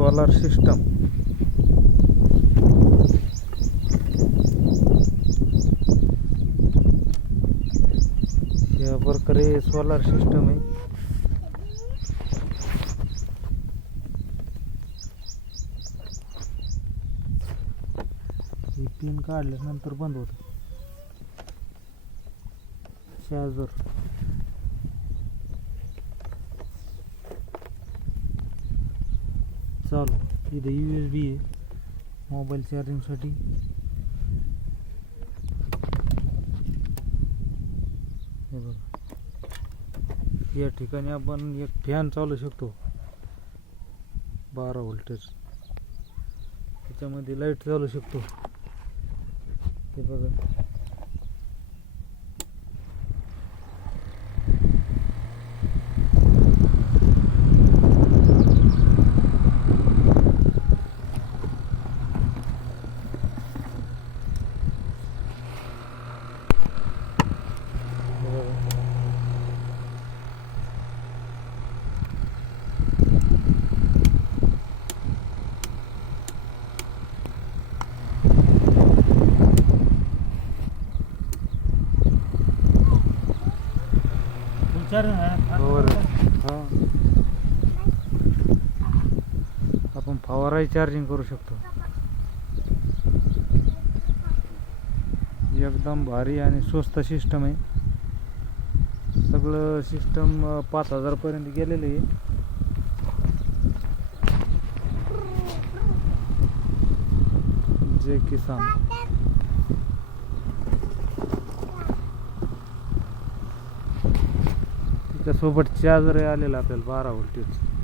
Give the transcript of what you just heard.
Solar system या प्रकारे solar system आहे. हे पिन काढल्यानंतर बंद होत. चार्जर चालू. इथे यू एस बी आहे. मोबाईल चार्जिंगसाठी हे बघा. या ठिकाणी आपण एक फॅन चालू शकतो. बारा व्होल्टेज त्याच्यामध्ये लाइट चालू शकतो. ते बघा हे बघा हा. आपण फवाराही चार्जिंग करू शकतो. एकदम भारी आणि स्वस्त सिस्टम आहे. सगळं सिस्टम पाच हजारपर्यंत गेलेलं आहे. जय किसान. त्याच्यासोबत चार्जर आलेला आपल्याला बारा व्होल्टेज